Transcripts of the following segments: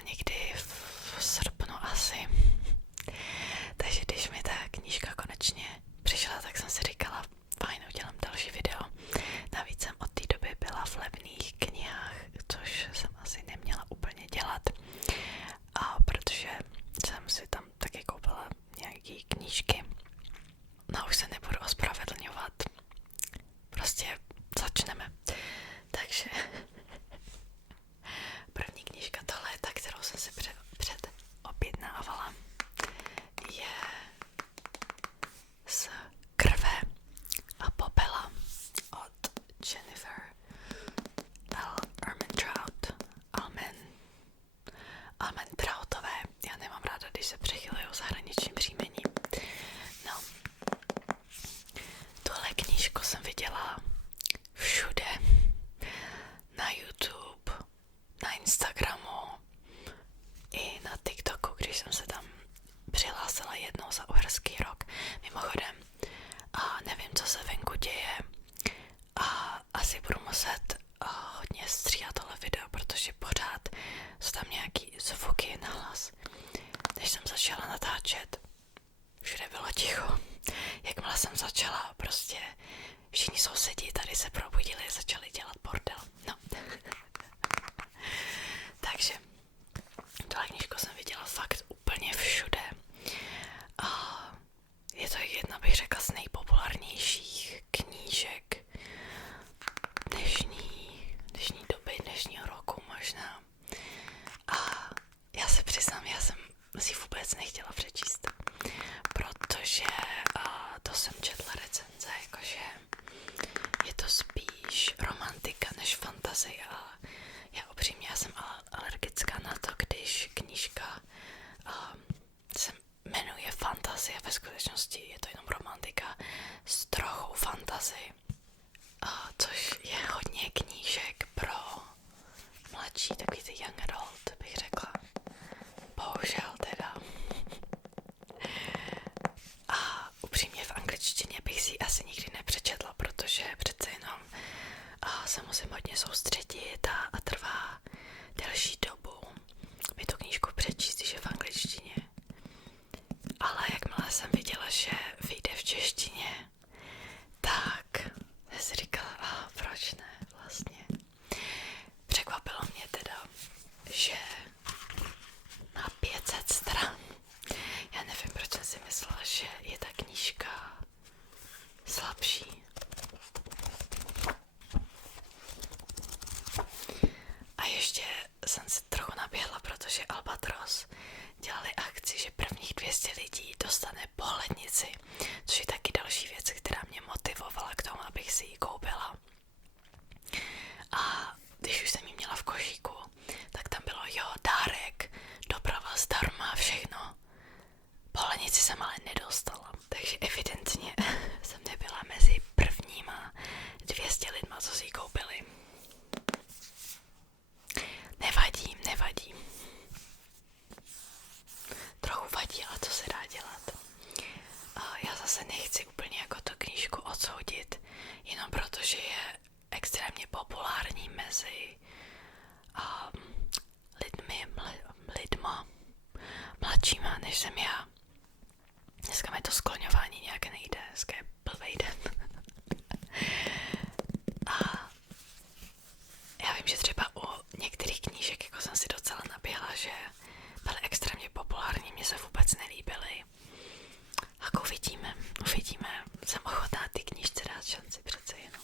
byla někdy v srpnu asi. Takže když mi ta knížka konečně přišla, tak jsem si říkala, fajn, udělám další video. Navíc jsem od té doby byla v levných knihách, což jsem asi neměla úplně dělat. A protože jsem si tam taky koupila nějaký knížky. No už se nebudu ospravedlňovat. Prostě začneme. Takže první knížka tohle, ta, kterou jsem si předobjednávala, je z krve a popela od Jennifer L. Armentroutové. Já nemám ráda, když se přechylují zahraničním příjmením. No, tuhle knížku jsem viděla všude. Na YouTube, na Instagramu i na TikToku, když jsem se tam přihlásila jednou za Uherský Rok. Mimochodem, a nevím, co se venku děje, a asi budu muset hodně stříhat tohle video, protože pořád jsou tam nějaký zvuky na hlas. Než jsem začala natáčet, všude bylo ticho. Jakmile jsem začala, prostě všichni sousedí tady se probudili a začali dělat bordel. No. Takže tohle knížku jsem viděla fakt úplně všude. A je to jedna, bych řekla, z nejpopulárnějších knížek dnešní doby, dnešního roku možná. A já se přiznám, já jsem si vůbec nechtěla přečíst, protože to jsem četla recenze, jakože je to spíš romantika než fantazie a já upřímně jsem alergická na to, když knížka se jmenuje fantazie, ve skutečnosti je to jenom romantika s trochou fantazie, což je hodně knížek pro mladší, takový ty young adult, bych řekla. Bohužel teda. A upřímně v angličtině bych si asi nikdy nepřečetla, protože přece jenom se musím hodně soustředit a trvá delší dobu mi tu knížku přečíst, když je v angličtině. Ale jakmile jsem viděla, že vyjde v češtině, tak jsem si říkala, proč ne vlastně. Překvapilo mě teda, že má 500 stran. Já nevím, proč jsem si myslela, že je ta knížka slabší. A ještě jsem se trochu naběhla, protože Albatros dělali akci, že prvních 200 lidí dostane pohlednici, což je taky další věc, která mě motivovala k tomu, abych si ji koupila. A když už jsem ji měla v košíku, tak tam bylo dárek, doprava zdarma, všechno. Pohlednici jsem ale nedostala, takže evidentně jsem nebyla mezi prvníma 200 lidma, co si ji koupili. Nevadí. Trochu vadí, ale co se dá dělat. Já zase nechci úplně jako tu knížku odsoudit, jenom protože je extrémně populární mezi lidma mladšíma, než jsem já. Dneska mi to skloňování nějak nejde, dneska je blbej den. A já vím, že třeba u některých knížek jako jsem si docela naběhla, že byly extrémně populární, mě se vůbec nelíbily. Tak uvidíme. Jsem ochotná ty knížce dát šanci přece jenom.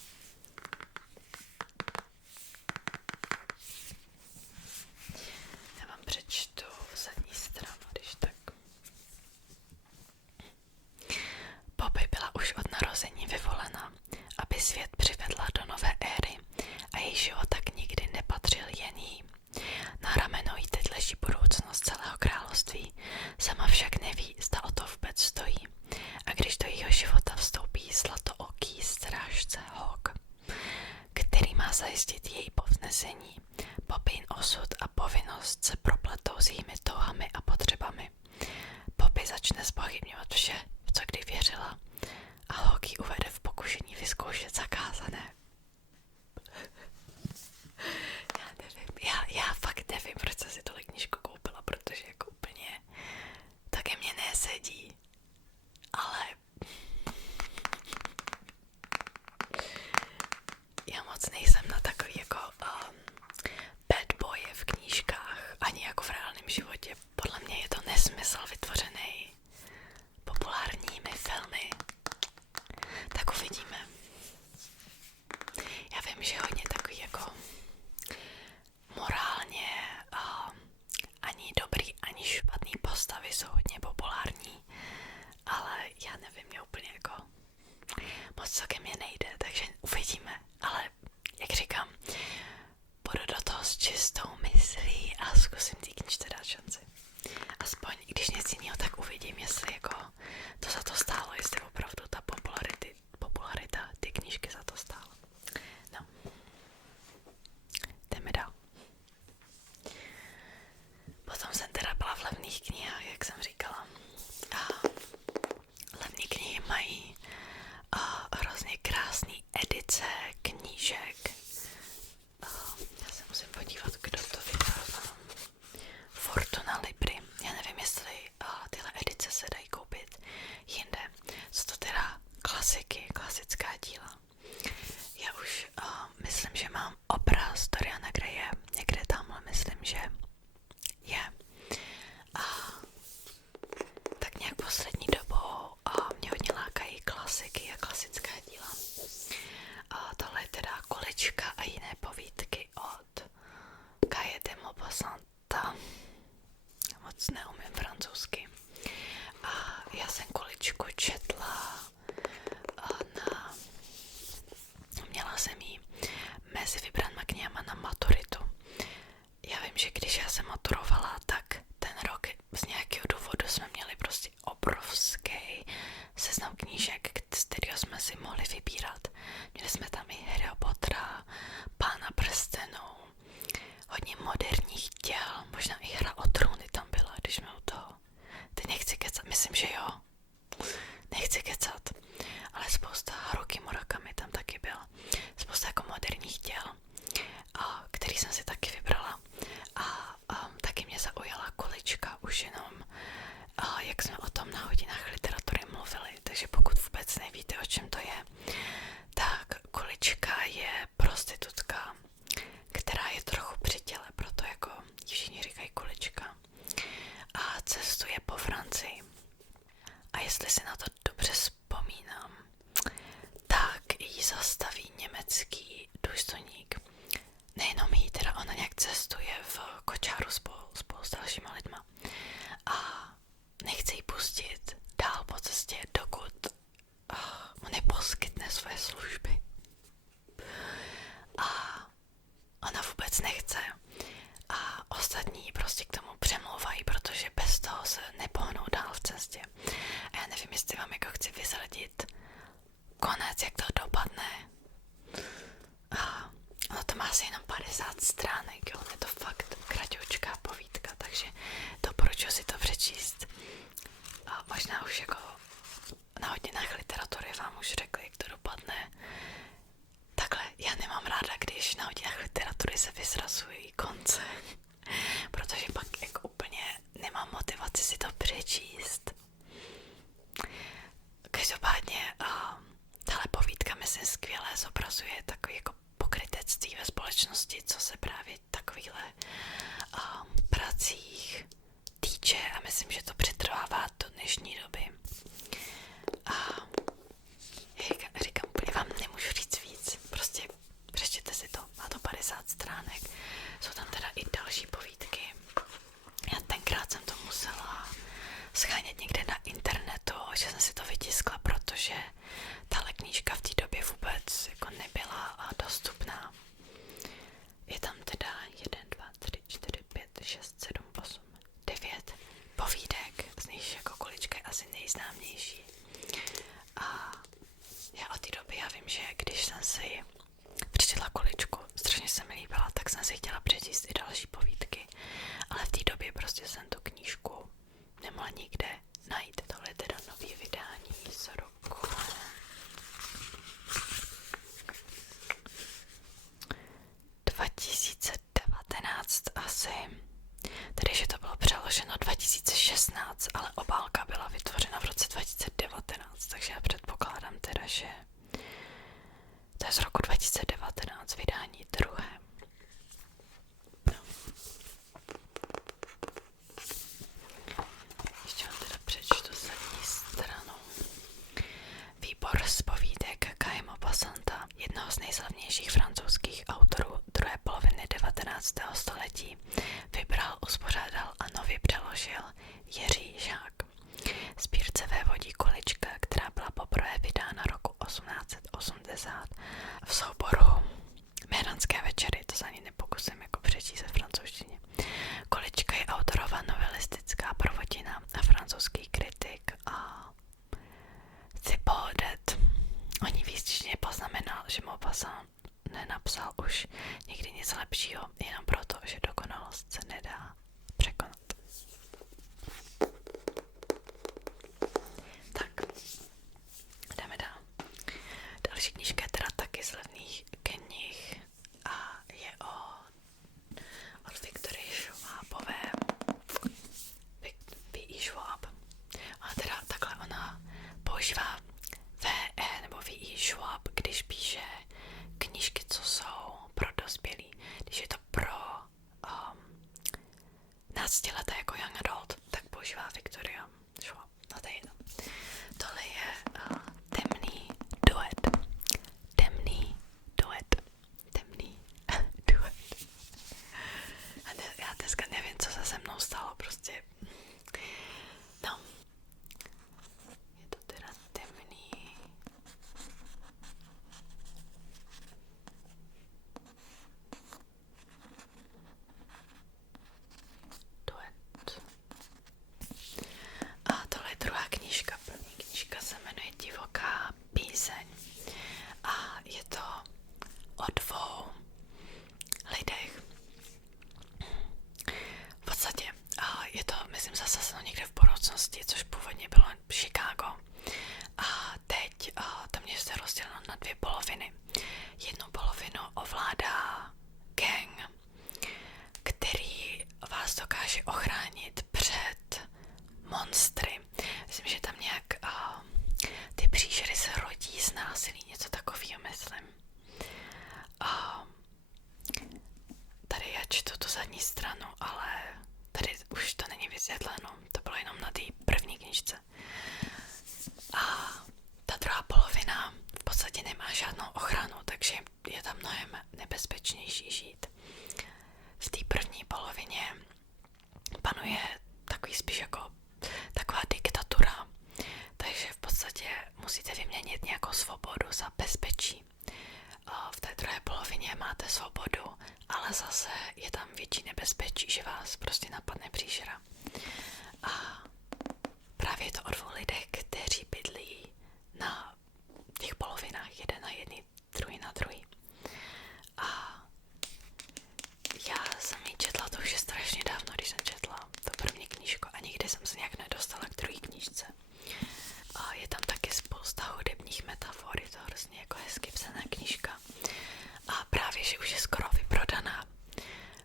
Já vám přečtu zadní stranu, když tak. Poppy byla už od narození vyvolena, aby svět přivedla do nové éry a její život tak nikdy nepatřil jen jí. Na rameno jí teď leží budoucnost celého království, sama však neví, zda o to vůbec stojí. A když do jejího života vstoupí zlatooký strážce Hawk, který má zajistit její povznesení, Poppyn osud a povinnost se propletou s jejími touhami a potřebami. Poppy začne zpochybňovat vše, v co kdy věřila, a Hawk ji uvede v pokušení vyzkoušet zakázané. Já fakt nevím, proč jsem si tohle knížku koupila. zkusím té knížce dát šanci. Aspoň, když nic jiného, tak uvidím, jestli jako to za to stálo, jestli opravdu ta popularita ty knížky za to stála. No. Jdeme dál. Potom jsem teda byla v levných knihách, jak jsem říkala. A levné knihy mají hrozně krásný edice knížek. Já se musím podívat, kdo to vydává. Fortuna Libry. Já nevím, jestli tyhle edice se dají koupit jinde. Jsou to teda klasiky, klasická díla. Já už myslím, že mám obraz Doriana Graye. Někde tamhle myslím, že je. A tak nějak poslední dobou mě hodně lákají klasiky a klasická díla. Tohle je teda Kulička a jiné povídky od Guye de Maupassanta. Moc neumím francouzsky. A já jsem Kuličku četla měla jsem ji mezi vybranýma knihama na maturitu. Já vím, že když já jsem maturovala, tak ten rok z nějakého důvodu jsme měli prostě obrovský seznam knížek, z kterého jsme si mohli vybírat. Měli jsme tam i Harryho Pottera, Pána prstenů, hodně moderních děl, možná i Hra o trůny tam byla, když jsme u toho. Teď nechci kecat, myslím, že jo. Nechci kecat, ale spousta Haruki Murakami tam taky byla. Spousta jako moderních děl, který jsem si taky vybrala. A taky mě zaujala Kulička už jenom, jak jsme o tom na hodinách literatury mluvili. Takže pokud vůbec nevíte, o čem to je, tak Kulička je prostitutka, která je trochu při těle, proto jako všichni říkají Kulička. A cestuje po Francii. A jestli si na to dobře vzpomínám, tak ji zastaví německý důstojník. Nejenom jí, teda ona nějak cestuje v kočáru spolu s dalšíma lidma. A nechce jí pustit dál po cestě, dokud mu neposkytne svoje služby. A ona vůbec nechce. A ostatní prostě k tomu přemlouvají, protože bez toho se nepohnou dál v cestě. A já nevím, jestli vám jako chci vyzradit konec, jak to dopadne. A ono to má asi jenom 50 stránek, jo, je to fakt kratoučká povídka, takže doporučuji si to přečíst. A možná už jako na hodinách literatury vám už řekli, jak to dopadne. Takhle, já nemám ráda, když na hodinách literatury se vyzrazují konce, protože pak jako úplně nemám motivaci si to přečíst. Každopádně tahle povídka myslím skvěle zobrazuje takový jako pokrytectví ve společnosti, co se právě takovýchhle pracích týče a myslím, že to přetrvává do dnešní doby. A říkám, úplně vám nemůžu říct víc, prostě přečtěte si to, má to 50 stránek, jsou tam teda i další povídky. Já tenkrát jsem to musela schánět někde na internetu, že jsem si to vytiskla, protože tahle knížka v té době vůbec jako nebyla dostupná. Je tam teda 1, 2, 3, 4, 5, 6, 7, 8, 9 povídek, z nich jako Kulička je asi nejznámější. A já od té doby, já vím, že když jsem si přečetla Kuličku, strašně se mi líbila, tak jsem si chtěla přečíst i další povídky, ale v té době prostě jsem tu knížku nemohla nikde najít. Tohle je teda nový vydání z roku 2019 asi, tedy že to bylo přeloženo 2016, ale obálka byla vytvořena v roce 2019, takže já předpokládám teda, že to je z roku 2019 vydání druhé. No. Ještě vám teda přečtu zadní stranu. Výbor z povídek Guye Maupassanta, jednoho z nejslavnějších francouzských autorů druhé poloviny 19. století, vybral, uspořádal a nově přeložil Jiří Žák. Sbírce vévodí Kulička, která byla poprvé vydána roku 1880 v souboru Méranské večery, to se ani nepokusím jako přečíst ve francouzštině. 15letá jako young adult, tak používá Victoria Schwab. No to je jedno. Tohle je temný duet. Temný duet. Temný duet. A já dneska nevím, co se se mnou stalo, prostě. No. Je to teda temný. Duet. A tohle je druhá knížka. První knížka se jmenuje Divoká píseň. A je to o dvou lidech. V podstatě je to, myslím, zase někde v budoucnosti, což původně bylo Chicago. A teď to město je rozděleno na dvě poloviny. Jednu polovinu ovládá gang, který vás dokáže ochránit před monstry. Myslím, že tam nějak ty příšery se rodí z násilí, něco takového, myslím. Tady já čtu tu zadní stranu, ale tady už to není vysvětleno. To bylo jenom na té první knížce. A ta druhá polovina v podstatě nemá žádnou ochranu, takže je tam mnohem nebezpečnější žít. V té první polovině panuje takový spíš jako taková diktatura, takže v podstatě musíte vyměnit nějakou svobodu za bezpečí. V té druhé polovině máte svobodu, ale zase je tam větší nebezpečí, že vás prostě napadne příšera. A právě je to o dvou lidech, kteří bydlí na těch polovinách, jeden na jedný, druhý na druhý. A já jsem ji četla, to už je strašně dávno, když jsem četla tu první knížku a nikdy jsem se nějak nedostala k druhé knížce. A je tam taky spousta hudebních metafor, je to hrozně jako hezky psaná knížka. A právě, že už je skoro vyprodaná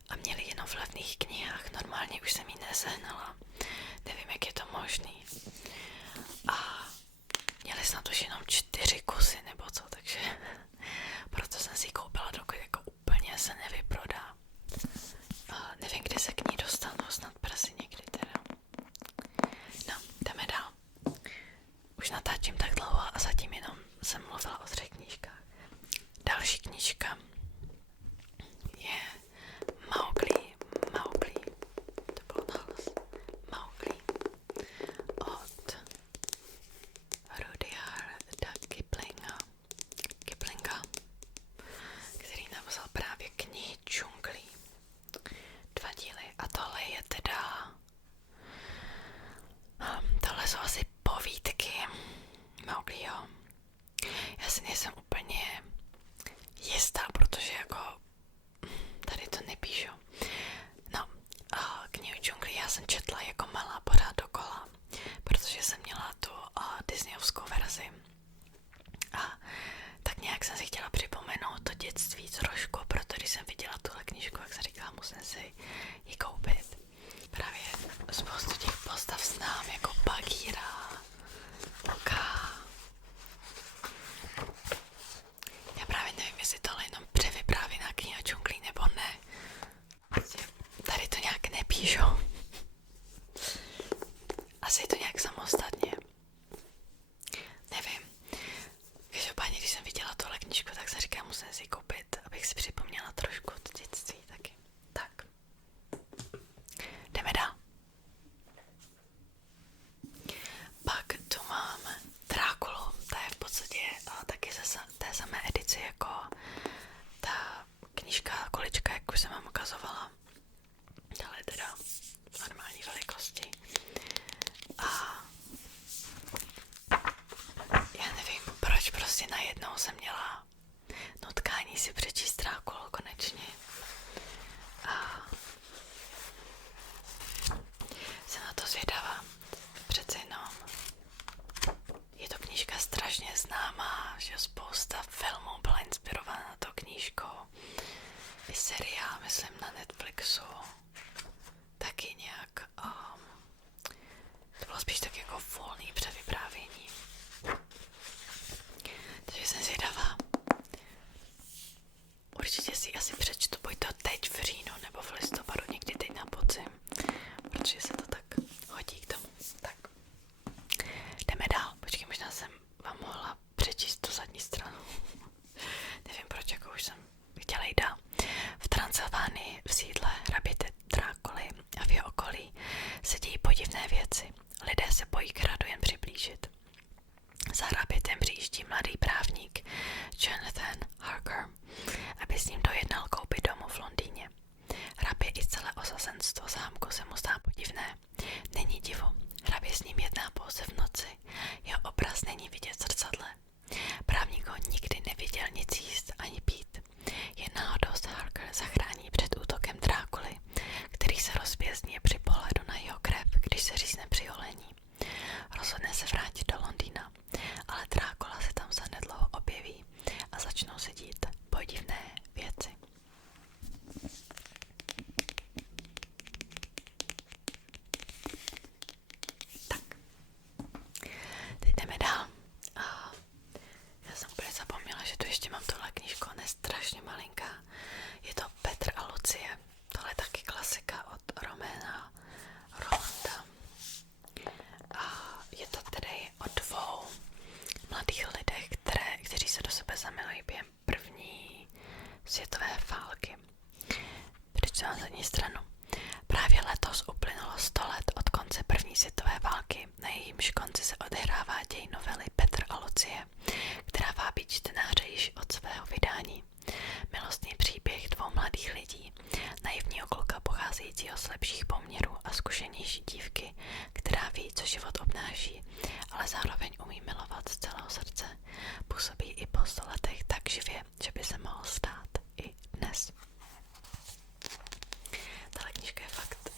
a měli jenom v levných knihách, normálně už jsem ji nesehnala. Nevím, jak je to možný. A měli snad už jenom 4 kusy nebo co, takže proto jsem si ji koupila, dokud jako úplně se nevyprodá. A nevím, kdy se k ní dostanu, snad brzy někdy teda. No, jdeme dál. Už natáčím tak dlouho a zatím jenom jsem mluvila o 3 knížkách. Další knížka je Mowgli. To bylo nahlas. Mowgli od Rudyarda Kiplinga, který napsal právě knihy džunglí. 2 díly obecenstvo zámku se mu zdá podivné. Není divu, hrabě s ním jedná pouze v noci, jeho obraz není vidět v zrcadle. Právník ho nikdy neviděl nic jíst ani pít. Jen náhodou se Harker zachrání před útokem Drákuly, který se rozbězní při pohledu na jeho krev, když se řízne při holení. Rozhodne se vrátit do Londýna, ale Drákula se tam zanedlouho objeví a začnou se dít podivné věci. Tak, teď jdeme dál. Já jsem úplně zapomněla, že tu ještě mám tuhle knížku, ona je strašně malinká. Je to Petr a Lucie. Tohle je taky klasika od Roména Rolanda. A je to tedy o dvou mladých lidech, kteří se do sebe zamilují během první světové války. Přečtu na zadní stranu. Právě letos uplynulo 100 let od konce první světové války, na jejímž konci se odehrává děj novely Petr a Lucie, která vábí čtenáře již od svého vydání. Milostný příběh dvou mladých lidí, naivního kluka pocházejícího z lepších poměrů a zkušenější dívky, která ví, co život obnáší, ale zároveň umí milovat z celého srdce, působí i po 100 letech tak živě, že by se mohl stát i dnes. Tahle knížka je fakt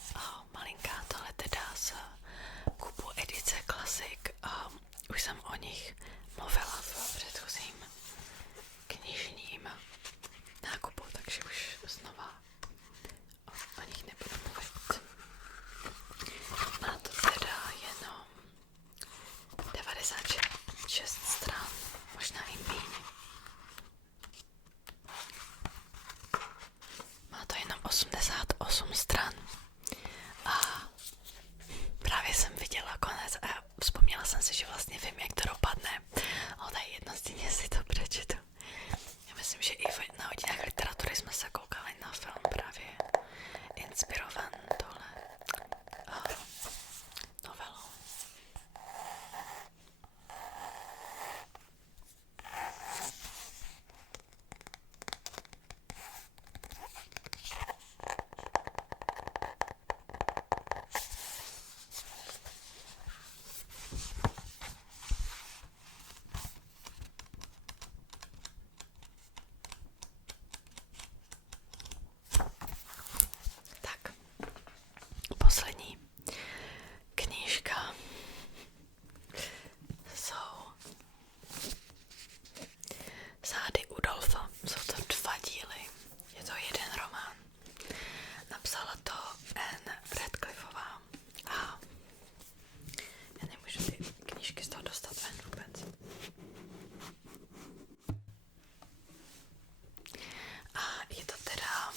malinká, tohle teda z kupu edice Klasik. Už jsem o nich mluvila v předchozím knižním nákupu, takže už znova o nich nebudu mluvit. Má to teda jenom 96 stran, možná i méně. Má to jenom 88 stran a právě jsem viděla konec a vzpomněla jsem si, že vlastně vím, jak to dopadne, ale tady jednostejně si to přečtu. Já myslím, že i na hodinách literatury jsme se koukali na film právě inspirovan tohle novelou. Poslední knížka jsou Zády Udolfa. Jsou to 2 díly. Je to jeden román. Napsala to Anne Radcliffeová. A já nemůžu ty knížky z toho dostat ven vůbec. A je to teda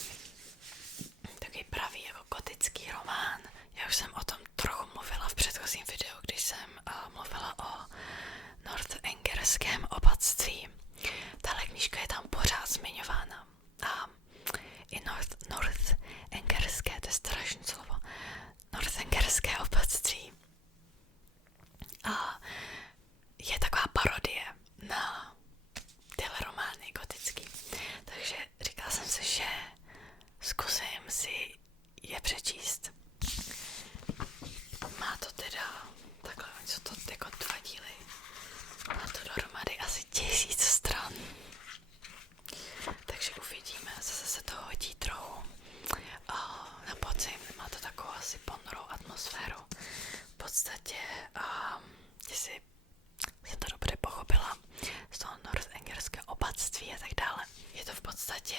takový pravý jako gotický román. Já už jsem o tom trochu mluvila v předchozím videu, když jsem mluvila o northengerském opatství. Tahle knížka je tam pořád zmiňována. A i northengerské, to je strašné slovo, northengerské opatství. A je taková parodie na tyhle romány gotický. Takže říkala jsem si, že zkusím si je přečíst. Má to teda takhle, oni jsou to jako 2 díly. Má to dohromady asi 1000 stran. Takže uvidíme, zase se to hodí trochu na podzim. Má to takovou asi ponorou atmosféru. V podstatě, jestli jsem to dobře pochopila, z toho northengerského opatství a tak dále. Je to v podstatě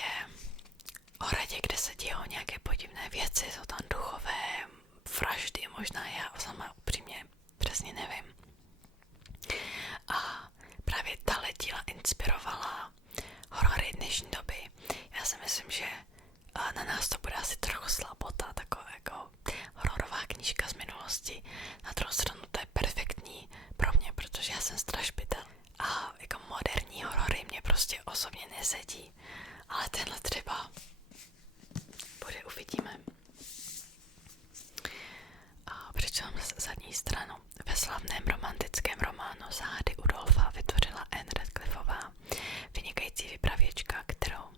o hradě, kde se dějou nějaké podivné věci, jsou tam duchové vraždy, možná já sama upřímně přesně nevím. A právě tahle díla inspirovala horory dnešní doby. Já si myslím, že na nás to bude asi trochu slabota, taková jako hororová knížka z minulosti. Na druhou stranu to je perfektní pro mě, protože já jsem strašbitel. A jako moderní horory mě prostě osobně nesedí. Ale tenhle třeba bude, uvidíme. A přečtám zadní stranu. Ve slavném romantickém románu Záhady Udolfa vytvořila Anne Radcliffeová, vynikající vypravěčka, kterou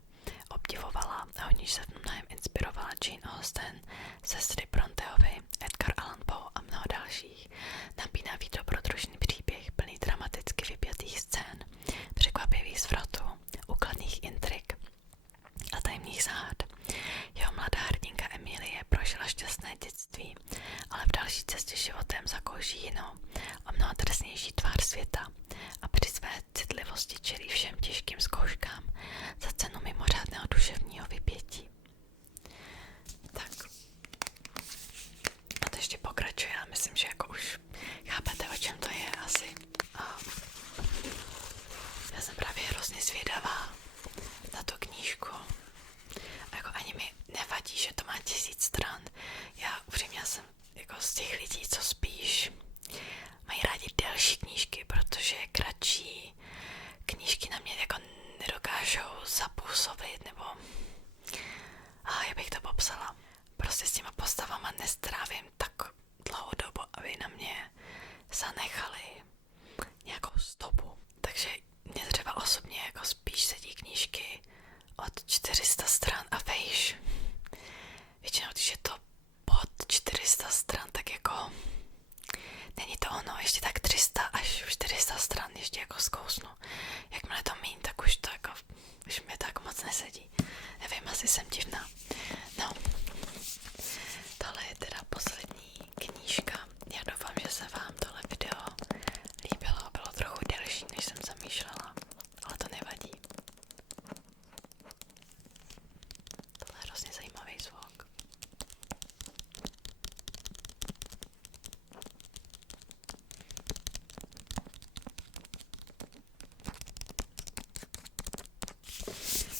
obdivovala a o níž se v mnohém inspirovala Jane Austen, sestry Bronteovy, Edgar Allan Poe a mnoho dalších. Napínavý dobrodružný příběh plný dramaticky vypjatých scén, překvapivých zvratů, úkladných intrik a tajemných záhad. Jeho mladá hrdinka Emilie prožila šťastné dětství, ale v další cestě životem zakouší jinou a mnoho drsnější tvář světa a při své citlivosti čelí všem těžkým zkouškám za cenu mimořádného duševního vypětí. Tak. A to ještě pokračuje, ale myslím, že jako už chápete, o čem to je asi. Já jsem právě hrozně zvědavá na tu knížku. A jako ani mi nevadí, že to má 1000 stran. Já upřímně jsem jako z těch lidí, co spíš mají rádi delší knížky, protože kratší knížky na mě jako nedokážou zapůsobit, nebo jak bych to popsala. Prostě s těma postavama nestrávím tak dlouhou dobu, aby na mě zanechali nějakou stopu. Takže mě třeba osobně jako spíš sedí knížky od 400 stran a vejš. Většinou, když je to pod 400 stran, tak jako není to ono, ještě tak 300 až 400 stran ještě jako zkousnu. Jakmile to míň, tak už to jako, už mě tak moc nesedí. Nevím, asi jsem divná. No, tohle je teda poslední knížka. Já doufám, že se vám tohle video líbilo. Bylo trochu delší, než jsem zamýšlela, ale to nevadí. Tohle je hrozně zajímavý zvuk.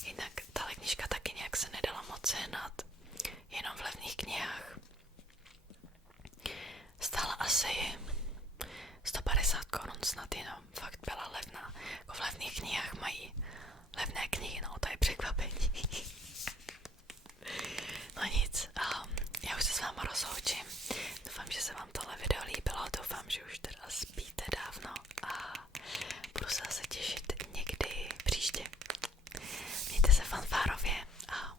Jinak tahle knížka taky nějak se nedala moc sehnat, jenom v levných knihách. Stála asi 150 korun snad jenom, fakt byla levná. Jako v levných knihách mají levné knihy, no to je překvapení. No nic, já už se s váma rozloučím. Doufám, že se vám tohle video líbilo, doufám, že už teda spíte dávno a budu se zase těšit někdy příště. Mějte se fanfárově a